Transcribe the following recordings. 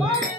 Oh,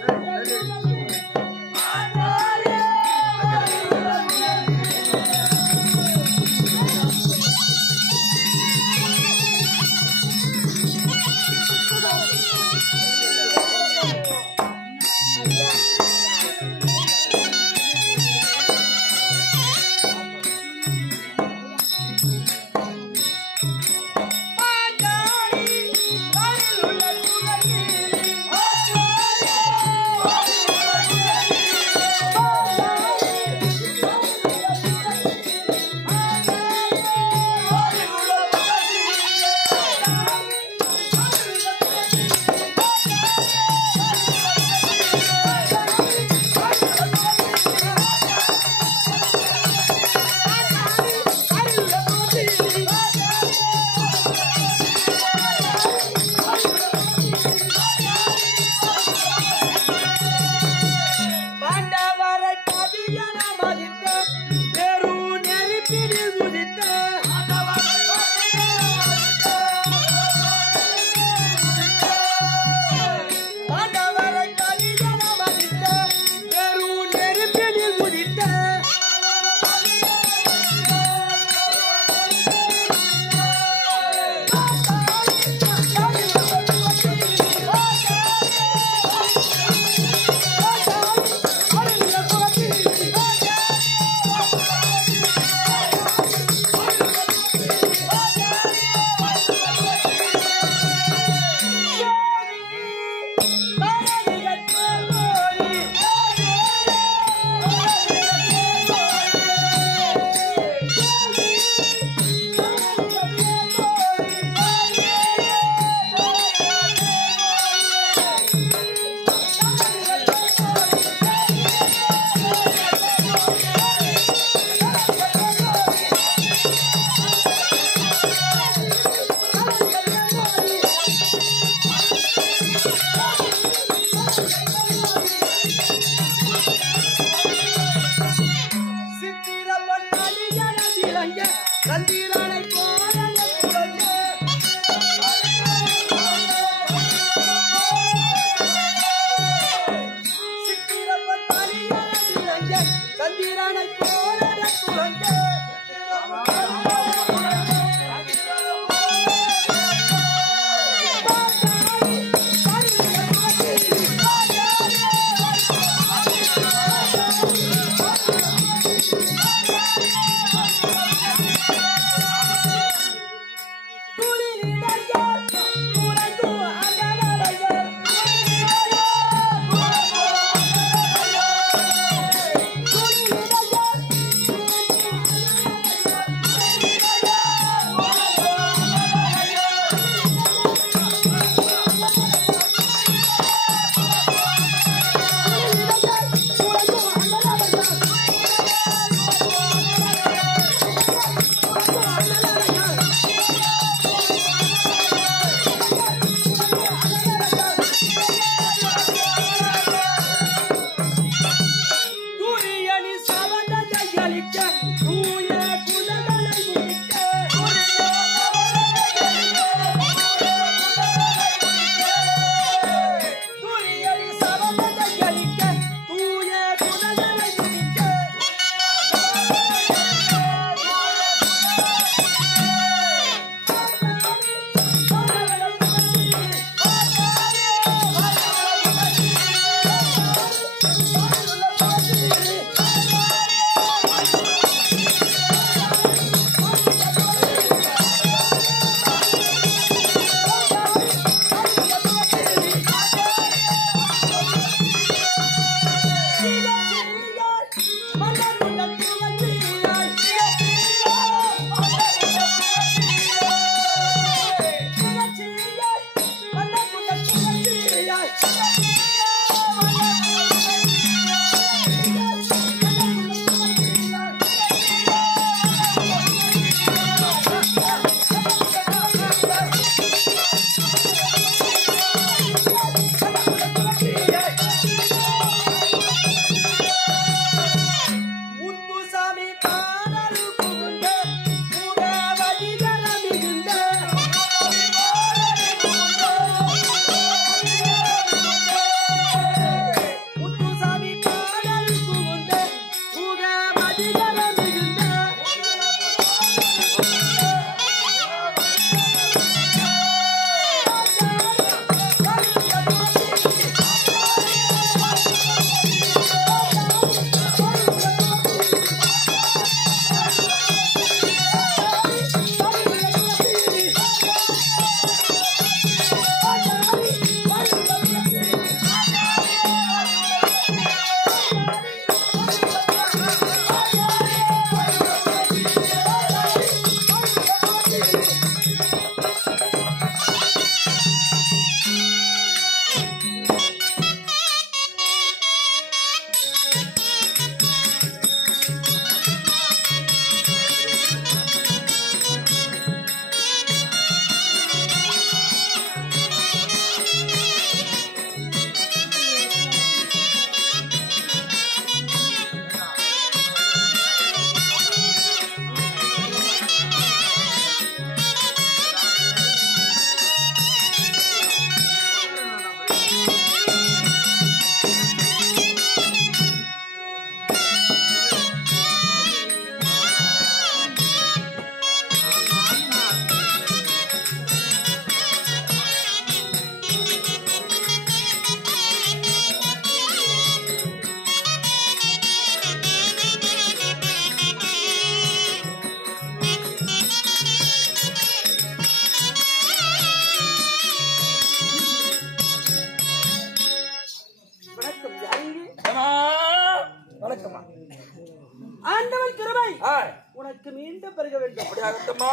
உனக்கு மீண்டும் பெருக வேண்டும். அப்படியாகட்டுமா?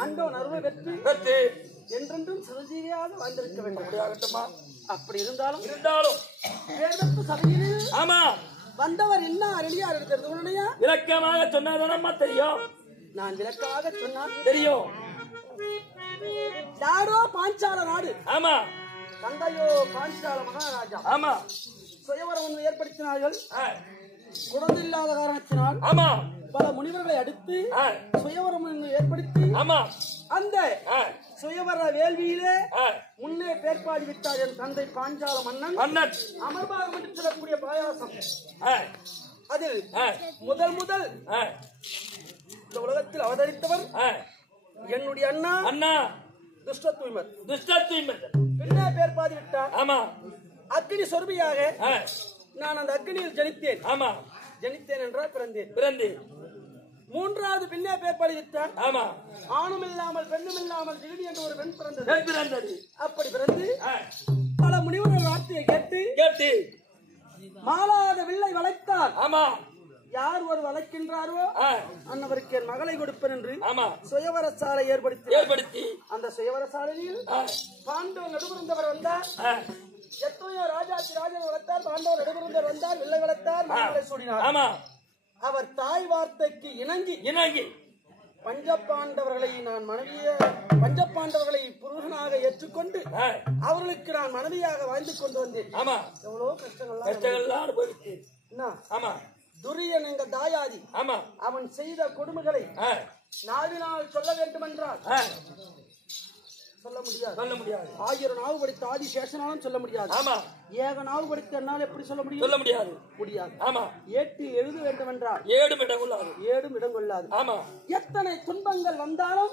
ஆண்டவன் அருளை பெற்று பெற்று என்றென்றும் சிரஞ்சீவியாக வாழ்ந்திருக்க வேண்டும். அப்படியாகட்டுமா? அப்படி இருந்தாலும் இருந்தாலும் சபையில் ஆமா வந்தவர் என்ன அருளியார் இருக்கிறது உடனே விளக்கமாக சொன்னாதானம்மா தெரியும். நான் விளக்கமாக சொன்னால் தெரியும். யாரோ பாஞ்சால நாடு. ஆமா. தந்தையோ பாஞ்சால மகாராஜா. ஆமா. சுயவரம் ஏற்படுத்தினார்கள். குழந்தை இல்லாத காரணத்தினால் ஆமா பல முனிவர்களை அடுத்து சுயவரம் ஏற்படுத்தி ஆமா அந்த சுயவர வேள்வியிலே முன்னே பேர்பாடி விட்டார் என் தந்தை பாஞ்சால மன்னன். அமர்பாகம் என்று சொல்லக்கூடிய பாயாசம் அதில் முதல் இந்த உலகத்தில் அவதரித்தவர் என்னுடைய அண்ணா துஷ்ட தூய்மர். பின்னே பேர்பாடி விட்டார். ஆமா. அக்னி சொருபியாக நான் அந்த அக்னியில் ஜனித்தேன். ஆமா. ஜனித்தேன் என்றால் பிறந்தேன். மூன்றாவது பின்னே பேர்பாடி விட்டார். ஆமா. ஆணும் இல்லாமல் பெண்ணும் இல்லாமல் ஜிகிடி என்று ஒரு பெண் பிறந்தது. அப்படி பிறந்து பல முனிவர்கள் வார்த்தையை கேட்டு மாலாத வில்லை வளைத்தார். ஆமா. யார் ஒரு வளைக்கின்றாரோ அன்னவருக்கு என் மகளை கொடுப்பேன் என்று சுயவர சாலை ஏற்படுத்தி அந்த சுயவர சாலையில் பாண்டவர் நடுபுறந்தவர் வந்தார். எத்தனையோ ராஜாச்சி ராஜன் வளர்த்தார். பாண்டவர் நடுபுறந்தவர் வந்தார். வில்லை வளர்த்தார். மகளை சூடினார். அவர் தாய் வார்த்தைக்கு இணங்கி பஞ்சபாண்டவர்களை புருஷனாக ஏற்றுக்கொண்டு அவர்களுக்கு நான் மனைவியாக வாழ்ந்து கொண்டு வந்தேன். எவ்வளவு கஷ்டங்கள் துரியன் எங்க தாயாதி. அவன் செய்த கொடுமைகளை நாவினால் சொல்ல வேண்டும் என்றால் சொல்ல முடியாது. 1000 நாவு படித்த ஆதி சேஷனாலும் சொல்ல முடியாது. ஏக நாவு படித்த என்னால் எப்படி சொல்ல முடியாது. ஏட்டு எழுத வேண்டும் என்றால் ஏடும் இடம் கொள்ளாது. எத்தனை துன்பங்கள் வந்தாலும்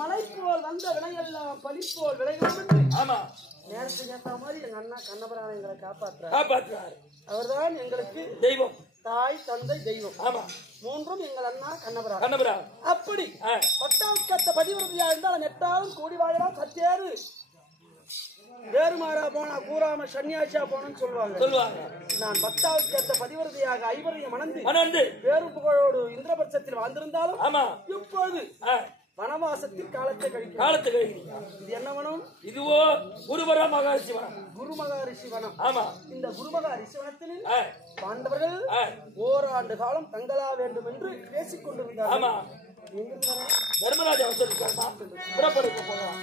மலை போல் வந்த வினையெல்லாம் பலி போல் விளையும் என்று நேரத்துக்கு ஏற்ற மாதிரி எங்க அண்ணா கண்ணபுரான எங்களை காப்பாற்றுறார். அவர்தான் எங்களுக்கு தெய்வம். தாய் தந்தை தெய்வம். மூன்றும் எங்கள் அண்ணா கண்ணபுரா. அப்படி பட்டாக்கத்த பதிவிரதியா இருந்தால் நெட்டாலும் கூடி வாழலாம். சத்தேறு வேறுமாறா போனா கூறாம சன்னியாசியா போனன்னு சொல்லுவாங்க. நான் பத்தாவுக்கேத்த பதிவிரதியாக ஐவரையும் மணந்து வேறு புகழோடு இந்திரபட்சத்தில் வாழ்ந்திருந்தாலும் இப்போது வனவாசத்தில் காலத்தை கழிக்கிறீங்க. இது என்ன வனம்? இதுவோ குருமர மகரிஷி வனம். ஆமா. இந்த குருமக ரிஷிவனத்தில் பாண்டவர்கள் ஓராண்டு காலம் தங்களா வேண்டும் என்று பேசிக் கொண்டிருந்தார்கள். தர்மராஜா புறப்படுக்க போகலாம்.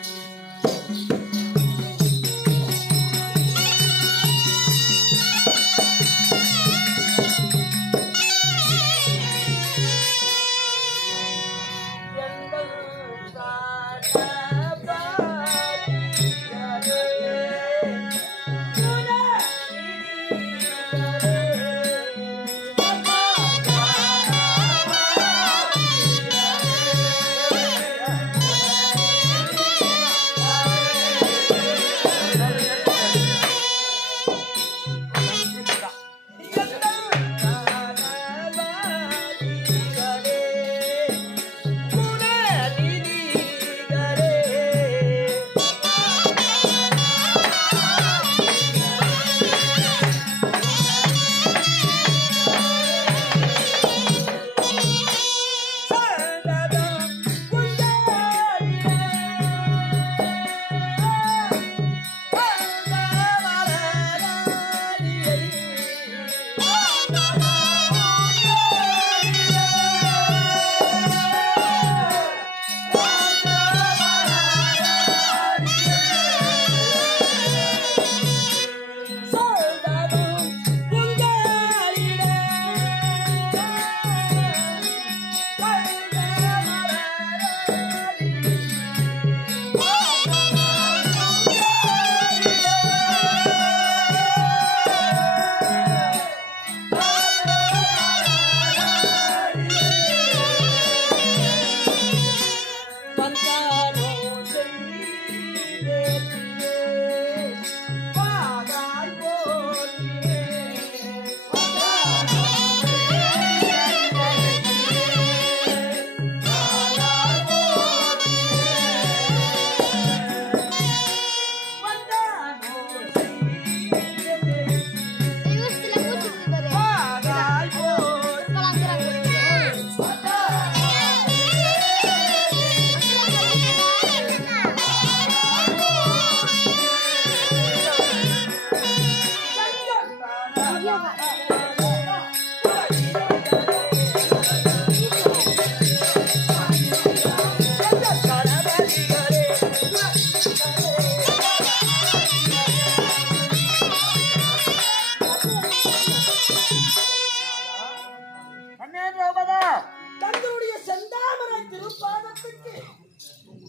தங்களுடைய செந்தாமரை திருப்பாதத்துக்கு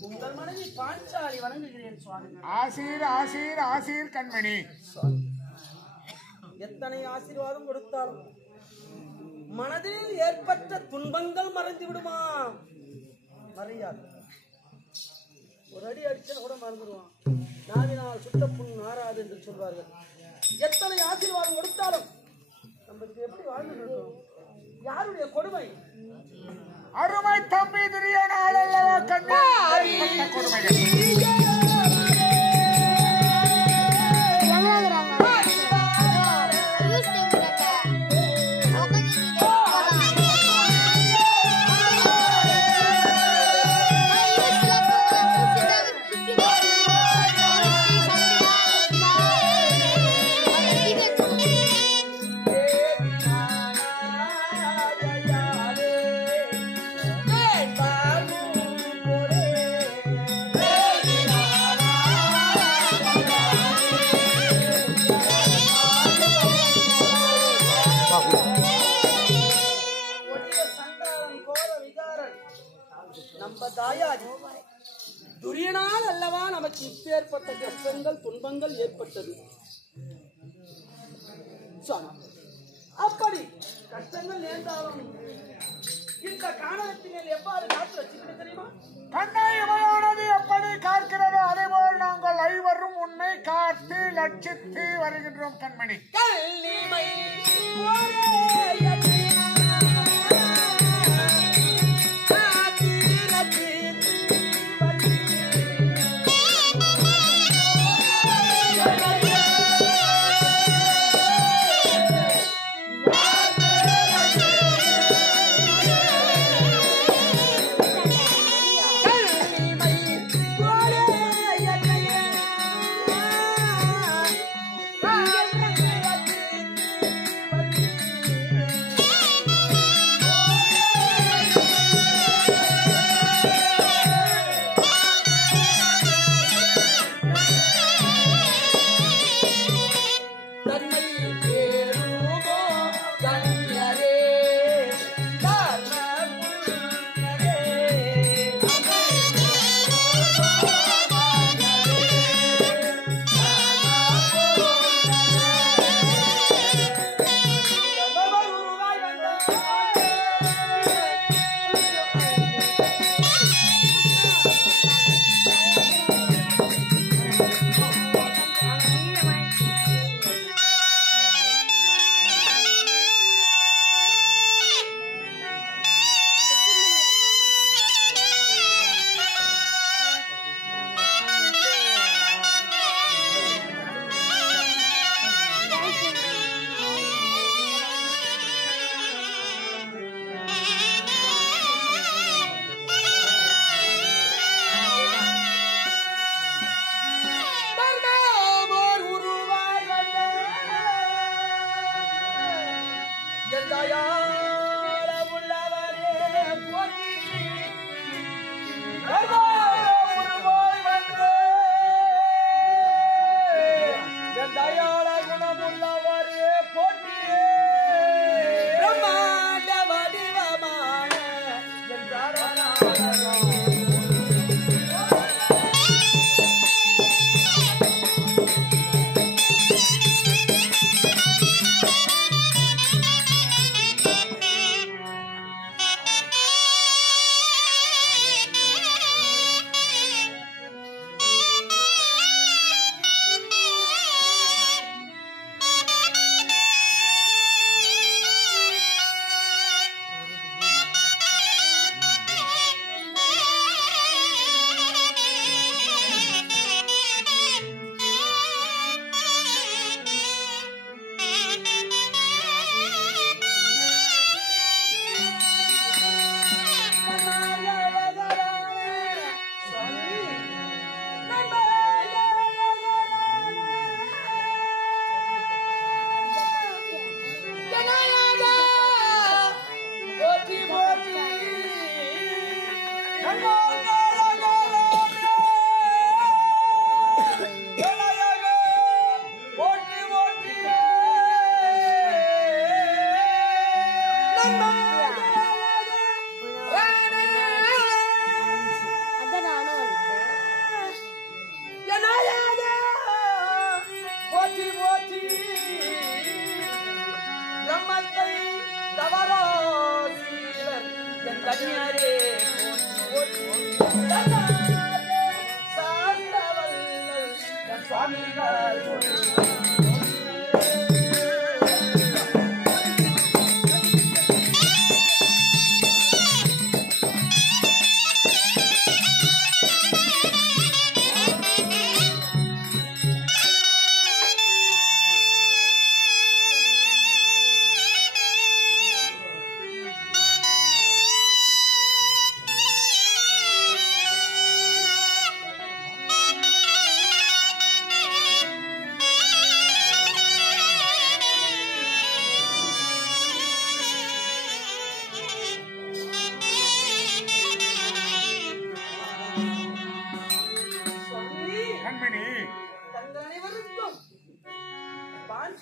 உங்கள் மனைவி பாஞ்சாலி வணங்குகிறேன் சுவாமி. ஆசீர் ஆசீர் ஆசீர் கண்மணி. எத்தனை ஆசீர்வாதம் கொடுத்தாலும் மனதில் ஏற்பட்ட துன்பங்கள் மறைந்து விடுமா? மறையாது. ஒரு அடி அடிச்சா கூட மறந்துடுவான். நாவினால் சுட்ட புண் நாராது என்று சொல்வார்கள். எத்தனை ஆசீர்வாதம் கொடுத்தாலும் நம்மளுக்கு எப்படி வாழ்ந்து இருக்கோம்? யாருடைய கொடுமை? அருமை தம்பி துரியோன ஆளல்லவா கண்ணு கொடுமைகள். நம்ம தாயாதி துரியனால் அல்லவா நமக்கு இப்பேற்பட்ட கஷ்டங்கள் துன்பங்கள் ஏற்பட்டது. அப்படி கஷ்டங்கள் நேர்ந்தாலும் இந்த காரணத்தினால் எவ்வாறு காத்து வச்சுக்கிறது தெரியுமா? கண்ணை இமையானது எப்படி காக்கிறது அதேபோல் நாங்கள் ஐவரும் உன்னை காத்து லட்சித்து வருகின்றோம் கண்மணி. கல்லிமை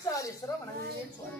அர்ச்சாலீஸ்வர வணங்குகிறேன் சுவாமி.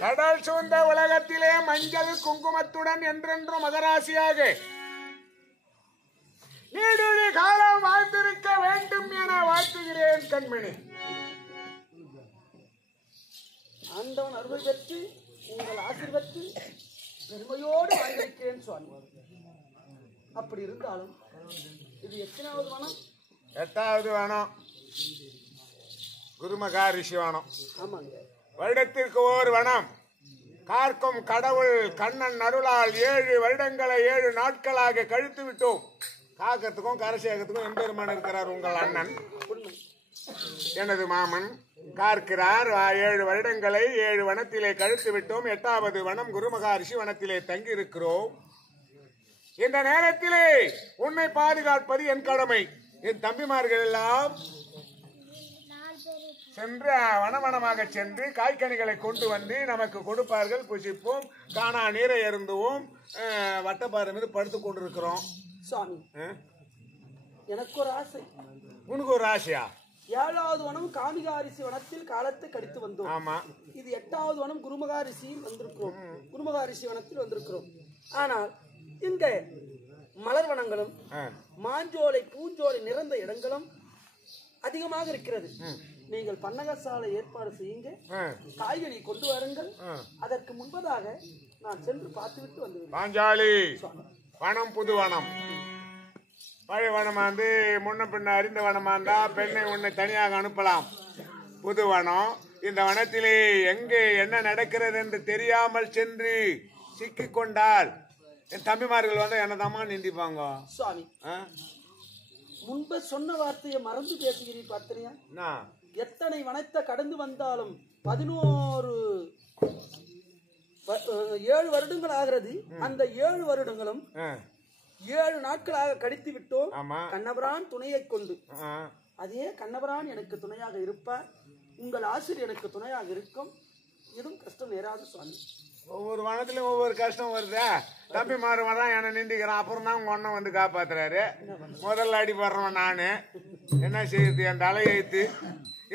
கடல் சூழ்ந்த உலகத்திலே மஞ்சள் குங்குமத்துடன் என்றென்றும் மகராசியாக நீடுழி காலம் வாழ்ந்திருக்க வேண்டும் என வாழ்த்துகிறேன் கண்மணி. ஆண்டவன் அருள் பெற்று உங்கள் ஆசீர்வத்து பெருமையோடு வாழ்ந்திருக்கிறேன் சுவாமி. அப்படி இருந்தாலும் இது எத்தனாவது வனம்? 8வது வனம். குருமகா ரிஷி வனம். ஆமாங்க. வருடத்திற்கு ஒரு வனம். கார்க்கும் கடவுள் கண்ணன் அருளால் 7 வருடங்களை 7 நாட்களாக கழித்து விட்டோம். காக்கத்துக்கும் கரசேகத்துக்கும் எம்பெருமான் இருக்கிறார். உங்கள் அண்ணன் எனது மாமன் காக்கிறார். 7 வருடங்களை 7 வனத்திலே கழித்து விட்டோம். 8வது வனம் குருமகா ரிஷி வனத்திலே தங்கி இருக்கிறோம். இந்த நேரத்திலே உன்னை பாதுகாப்பது என் கடமை. என் தம்பிமார்கள் எல்லாம் சென்று வனவனமாக சென்று காய்கனிகளை கொண்டு வந்து நமக்கு கொடுப்பார்கள். புசிப்போம், காணா நீரை அருந்துவோம், வட்டப்பாறை மீது படுத்துக் கொண்டிருக்கிறோம். சுவாமி, எனக்கு ஒரு ஆசை. உனக்கு ஒரு ஆசையா? 7வது வனம் காமிகாரிசி வனத்தில் காலத்தை கடித்து வந்தோம். ஆமா. இது 8வது வனம் குருமகாரிசியில் வந்திருக்கிறோம். குருமகாரிசி வனத்தில் வந்திருக்கிறோம். ஆனால் இந்த மலர் வனங்களும் மாஞ்சோலை பூஞ்சோலை நிறைந்த இடங்களும் அதிகமாக இருக்கிறது. நீங்கள் பன்னகசாலை ஏற்பாடு செய்யுங்க, காய்கறி கொண்டு வாருங்கள். அதற்கு முன்பதாக நான் சென்று பார்த்துவிட்டு வந்து. பாஞ்சாலி வனம் புது வனம். பழைய வனமா வந்து முன்ன பின்ன அறிந்த வனமா இருந்தா பெண்ணை உன்னை தனியாக அனுப்பலாம். புது வனம். இந்த வனத்திலே எங்கே என்ன நடக்கிறது என்று தெரியாமல் சென்று சிக்கிக் கொண்டால் என் தம்பிமார்கள் வந்து என்னதாமா நிந்திப்பாங்க. சுவாமி, முன்பு சொன்ன வார்த்தையை மறந்து பேசுகிறீ பார்த்தீங்க. எத்தனை வனத்தை கடந்து வந்தாலும் 7 வருடங்கள் ஆகிறது. அந்த 7 வருடங்களும் 7 நாட்களாக கழித்து விட்டோம். கண்ணபிரான் துணையை கொண்டு அதே கண்ணபிரான் எனக்கு துணையாக இருப்பார். உங்கள் ஆசிரியர் எனக்கு துணையாக இருக்கும். எதுவும் கஷ்டம் நேராது சுவாமி. ஒவ்வொரு வனத்திலும் ஒவ்வொரு கஷ்டம் வருதா? தம்பி மாறு வரான், என்ன நின்றுக்கிறான். அப்புறம் தான் உங்க அண்ணன் வந்து காப்பாத்துறாரு. முதல்ல அடிபடுறவன் நானு. என்ன செய்யுது? என் தலையெழுத்து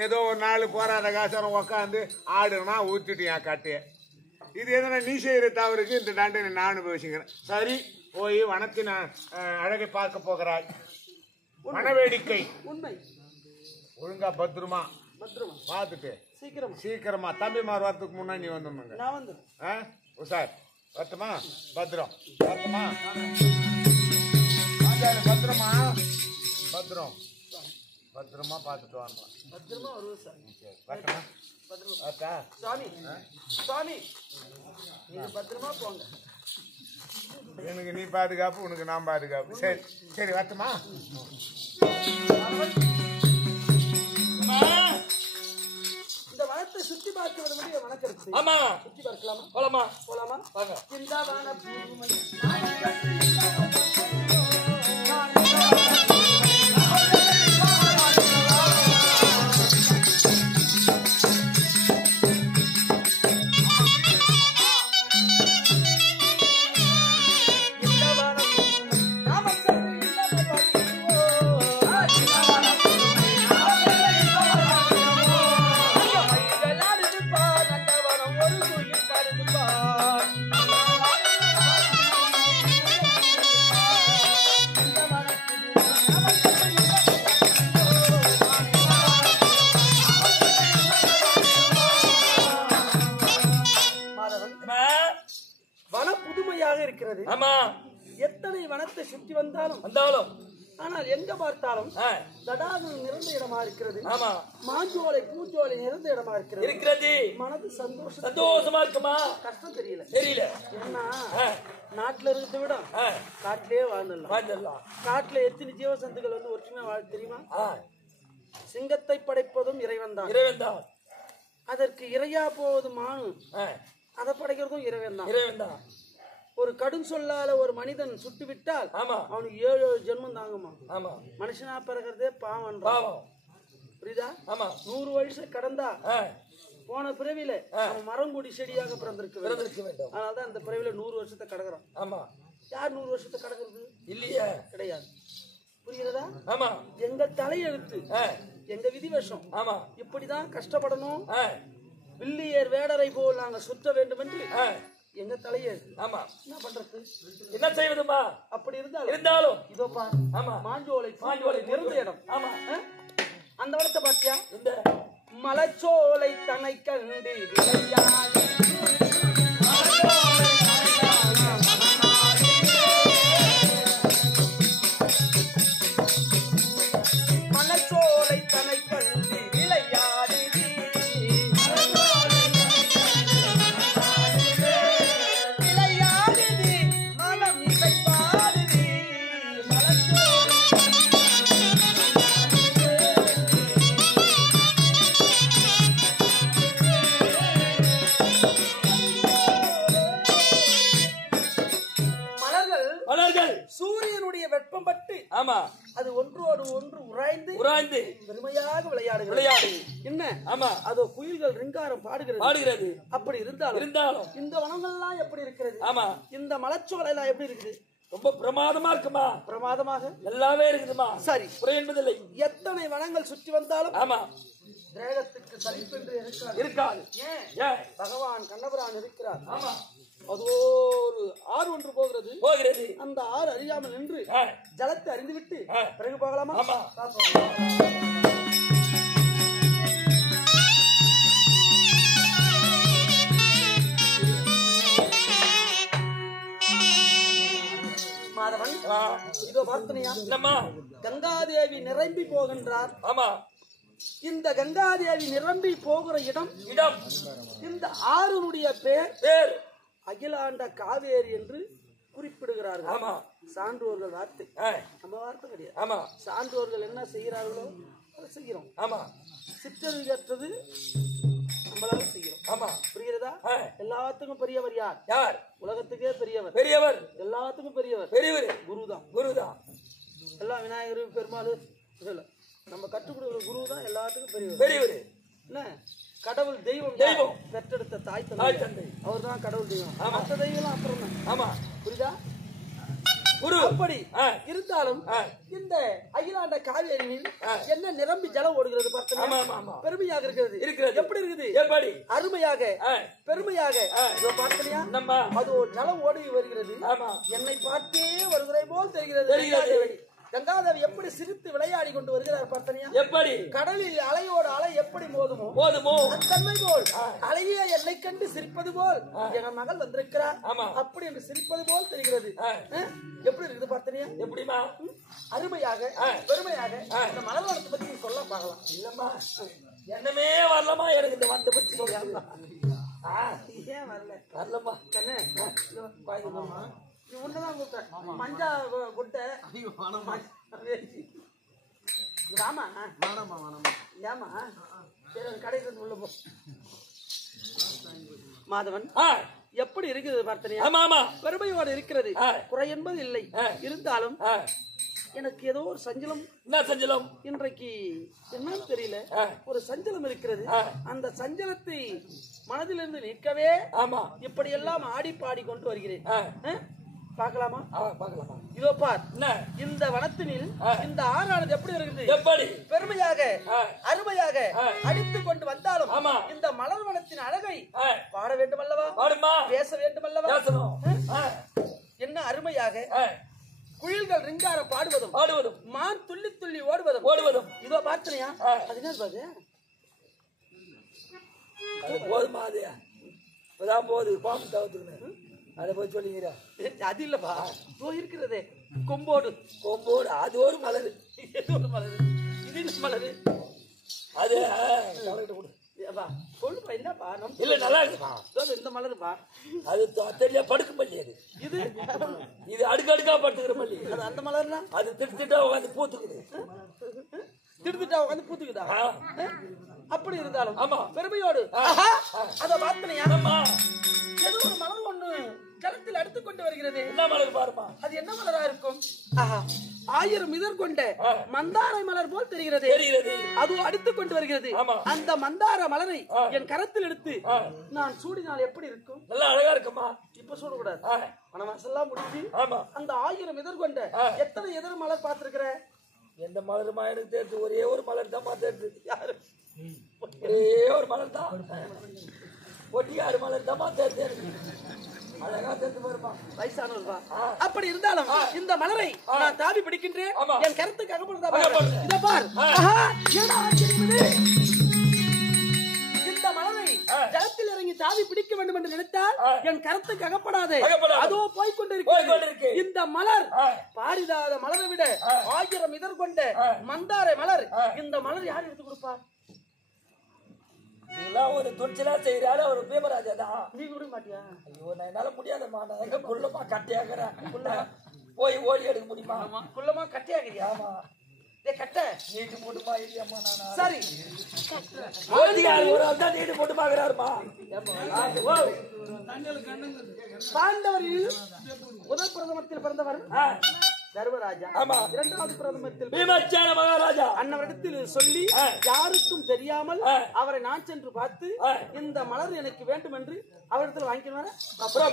ஏதோ ஒரு நாள் போராட காசரம் உக்காந்து ஆடுனா ஊத்திட்டியான் காட்டு. இது எதனா நீ செய்யற தவறுக்கு இந்த தண்டனை நான் அனுபவிச்சுக்கிறேன். சரி, போய் வனத்தின் அழகை பார்க்க போகிறாய். வனவேடிக்கை உண்மை. ஒழுங்கா பத்திரமா பார்த்துட்டு சீக்கிரமா தம்பி மாறு வரத்துக்கு முன்னாடி நீ வந்துடுங்க. நான் வந்து உஷார் வரட்டுமா? பத்திரம் வரட்டுமா? பத்திரமா பத்திரம் பத்திரமா பார்த்துட்டு வாங்க. பத்திரமா வருவோம் சார். வரட்டுமா? சாமி சாமி நீங்க பத்திரமா போங்க. எனக்கு நீ பாதுகாப்பு, உனக்கு நான் பாதுகாப்பு. சரி சரி வரட்டுமா? இந்த வனத்தை சுத்தி பார்க்க வேண்டிய வனக்கருத்து. ஆமா, சுத்தி பார்க்கலாமா? போலாமா? போலாமா? வாங்க. இந்த வன பூமி இருக்கிறது. ஆமா, எத்தனை வனத்தை சுற்றி வந்தாலும் ஆனால் எங்க பார்த்தாலும் தடாகம் நிறைந்த இடமா இருக்கிறது. ஆமா, மாஞ்சோலை பூஞ்சோலை நிறைந்த இடமா இருக்கிறது. மனது சந்தோஷமா இருக்குமா? கஷ்டம் தெரியல. ஏன்னா நாட்டுல இருக்கிறத விட காட்டிலே வாழ்ந்துடலாம். காட்டுல எத்தனை ஜீவசந்துகள் வந்து ஒற்றுமையா வாழ தெரியுமா? சிங்கத்தை படைப்பதும் இறைவன் தான். அதற்கு இறையா போவது மானு, அதை படைக்கிறதும் இறைவன் தான். ஒரு கடும் சொல்லால ஒரு மனிதன் சுட்டு விட்டால் அவனுக்கு 7 ஜென்மம் தாங்குமா. மனுஷனா பிறகுறதே பாவம். புரியுதா? 100 வருஷம் கடந்தா போன பிறவில அவன் மரங்கொடி செடியாக பிறந்திருக்க வேண்டும். அதனாலதான் அந்த பிறவில 100 வருஷத்தை கடக்குறான். யார் 100 வருஷத்தை கடக்குறது? இல்லையா? கிடையாது. புரியுறதா? எங்க தலையெழுத்து, எங்க விதிவசம் இப்படிதான் கஷ்டப்படணும். வில்லியர் வேடரை போல் நாங்க சுற்ற வேண்டும் என்று எங்க தலையெழுத்து. என்ன பண்றது? என்ன செய்வதுமா? அப்படி இருந்தாலும் இதோ பாரு, மாஞ்சோலை நிறைந்த இடம். அந்த இடத்தை பாத்தியா? இந்த மலைச்சோலை தன்னை கண்டு மலைச்சோலை தன்னை கண்டு விளையாடி மனம் இசை பாடுதி. மலர்கள் சூரியனுடைய வெப்பம் பட்டு அது ஒன்றோடு ஒன்று உராய்ந்து பெருமையாக விளையாடு. என்ன? அதோ குயில்கள் ரிங்காரம் பாடுகிறது. அப்படி இருந்தாலும் இந்த வனங்கள்லாம் எப்படி இருக்கிறது? இந்த மலைச்சோலை எல்லாம் எப்படி இருக்குது? ரொம்ப பிரமாதமா இருக்குமா? பிரமாதமாக எல்லாமே இருக்குதுமா. சரி, குறை என்பதில்லை. எத்தனை வனங்கள் சுற்றி வந்தாலும் தேகத்துக்கு சலிப்பென்று இருக்காது. ஏன்? பகவான் கண்ணபிரான் இருக்கிறார். அது ஒரு ஆறு ஒன்று போகிறது. அந்த ஆறு அறியாமல் நின்று ஜலத்தை அறிந்துவிட்டு பிறகு போகலாமா? மாதவன் இதோ பார்த்தனையா? கங்காதேவி நிரம்பி போகின்றார். இந்த கங்காதேவி நிரம்பி போகிற இடம் இந்த ஆறுனுடைய பேர் அகிலாண்ட காவேரி என்று குறிப்பிடுகிறார்கள். சான்றோர்கள் வார்த்தை, நம்ம வார்த்தை கிடையாது. சான்றோர்கள் என்ன செய்கிறார்களோ அதை செய்கிறோம். சிற்றறிவற்றது நம்மளால செய்கிறோம். ஆமா, புரிகிறதா? எல்லாத்துக்கும் பெரியவர் யார்? யார்? உலகத்துக்கே பெரியவர். பெரியவர். எல்லாத்துக்கும் பெரியவர் பெரியவர் குருதான். குருதான். எல்லாம் விநாயகர் பெருமாள் இல்ல, நம்ம கற்றுக் கொடுக்குற குரு தான் எல்லாத்துக்கும் பெரியவர். பெரியவர் என்ன? கடவுள் தெய்வம். தெய்வம் பெற்றெடுத்த தாய் தாய் தந்தை தந்தை அவர் தான் கடவுள் தெய்வம். மற்ற தெய்வம் அப்புறம் தான். ஆமா, புரியுதா? குரு அப்படி இருந்தாலும் இந்த அகிலாண்ட காவேரியில் என்ன நிரம்பி ஜலம் ஓடுகிறது பார்த்தீங்கன்னா பெருமையாக இருக்கிறது. எப்படி இருக்குது? எப்படி? அருமையாக பெருமையாக பார்த்தீங்கன்னா நம்ம அது ஒரு ஜலம் ஓடி வருகிறது. என்னை பார்த்தே வருகிறதை போல் தெரிகிறது. கங்காதேவி எப்படி சிரித்து விளையாடி கொண்டு வருகிறார் பார்த்தனியா? எப்படி? கடலில் அலையோடு அலை எப்படி மோதுமோ அத்தன்மை போல் அலையே என்னை கண்டு சிரிப்பது போல் என் மகள் வந்திருக்கிறார் அப்படி என்று சிரிப்பது போல் தெரிகிறது. எப்படி இருக்குது பார்த்தனியா? எப்படிமா? அருமையாக பெருமையாக இந்த மலர் வளத்தை பத்தி சொல்ல பார்க்கலாம். இல்லம்மா, என்னமே வரலமா எனக்கு இந்த வந்த பத்தி சொல்லலாம். ஏன் வரல? வரலம்மா கண்ணே உன்னதான் கூப்பிட்டேன். மஞ்சா குட்டை ராமா ஏமா சரி கடைக்கு உள்ள போ. மாதவன் எப்படி இருக்குது பார்த்தனியா? பெருமையோடு இருக்கிறது, குறை என்பது இல்லை. இருந்தாலும் எனக்கு ஏதோ ஒரு சஞ்சலம். என்ன சஞ்சலம்? இன்றைக்கு என்னன்னு தெரியல, ஒரு சஞ்சலம் இருக்கிறது. அந்த சஞ்சலத்தை மனதிலிருந்து நீக்கவே இப்படி எல்லாம் ஆடி பாடி கொண்டு வருகிறேன். பார்க்கலாமா? பார்க்கலாமா? இதோ பார், இந்த வனத்தினில் இந்த ஆறானது எப்படி இருக்குது? எப்படி? பெருமையாக அருமையாக அடித்துக் கொண்டு வந்தாலும் இந்த மலர் வனத்தின் அழகை பாட வேண்டும் அல்லவா? பாடுமா? பேச வேண்டும் அல்லவா? என்ன அருமையாக குயில்கள் ரிங்காரம் பாடுவதும் மான் துள்ளி துள்ளி ஓடுவதும் இதோ பார்த்தனையா? அது என்ன பாரு? போதுமா? அது போது பாம்பு தவிர்த்துக்கணும். அதை போய் சொல்லிக்கிறா. அது இல்லப்பா, இருக்கிறதே கொம்போடு அது ஒரு மலர். ஒரு மலர், இது மலர். அது சொல்லுப்பா. இல்லப்பா இல்ல நல்லா இருக்குப்பா. இந்த மலருப்பா அது தெரிய படுக்கும் மல்லி. அது இது அடுக்கடுக்கா படுத்துக்கிற மல்லி. அது அந்த மலர்னா அது திட்டா உட்காந்து பூத்துக்குது. திட்டா உட்காந்து பூத்துக்குதா? அப்படி இருந்தாலும் பெருமையோடு அதை பார்த்தனையா? ஏதோ ஒரு மலர் ஒண்ணு ஜலத்தில் அடுத்துக் கொண்டு வருகிறது. என்ன மலர் பாருமா? அது என்ன மலரா இருக்கும்? 1000 இதழ் கொண்ட மந்தாரை மலர் போல் தெரிகிறது. அது அடுத்துக் கொண்டு வருகிறது. அந்த மந்தார மலரை என் கரத்தில் எடுத்து நான் சூடினால் எப்படி இருக்கும்? நல்லா அழகா இருக்குமா? இப்ப சூடக்கூடாது. மனமாசெல்லாம் முடிஞ்சு அந்த 1000 இதழ் கொண்ட எத்தனை இதழ் மலர் பார்த்திருக்கிற? எந்த மலருமா எனக்கு தெரிஞ்சு ஒரே ஒரு மலர் தான் தெரிஞ்சு. யாரு? ஒரே ஒரு மலர் தான். ஒட்டியாறு மலர் தான் தெரிஞ்சு. அழகா தெரிஞ்சு பாருமா, வயசானவர்பா. அப்படி இருந்தாலும் இந்த மலரை நான் தாவி பிடிக்கின்றேன். என் கருத்துக்கு அகப்படுதா? இத பார். இந்த மலரை ஜலத்தில் இறங்கி தாவி பிடிக்க வேண்டும் என்று நினைத்தால் என் கருத்துக்கு அகப்படாது. அதோ போய்கொண்டிருக்கு. இந்த மலர் பாரிதாத மலரை விட 1000 இதழ் கொண்ட மந்தாரை மலர். இந்த மலர் யார் எடுத்து கொடுப்பா? ஒரு துணிச்சலா செய்யறாரு ஒரு பேமராஜா தான். நீ விட மாட்டியா? ஐயோ, நான் என்னால முடியாதம்மா. நான் எங்க குள்ளமா கட்டையாக்குறேன். போய் ஓடி எடுக்க முடியுமா? குள்ளமா கட்டையாக்குறியா? ஆமா. கட்ட நீட்டு போட்டுமா இல்லையாமா? நான் சரி ஒரு ஆள் தான் நீட்டு போட்டு பாக்குறாருமா. பாண்டவரில் முதல் பிரதமத்தில் பிறந்தவர் தர்மராஜா. இரண்டாவது பிரதமத்தில் பீமச்சேன மகாராஜா. அன்னவரிடத்தில் சொல்லி யாருக்கும் தெரியாமல் அவரை நான் சென்று பார்த்து இந்த மலர் எனக்கு வேண்டும் என்று அவரிடத்தில் வாங்கிக்கிறார். அப்புறம்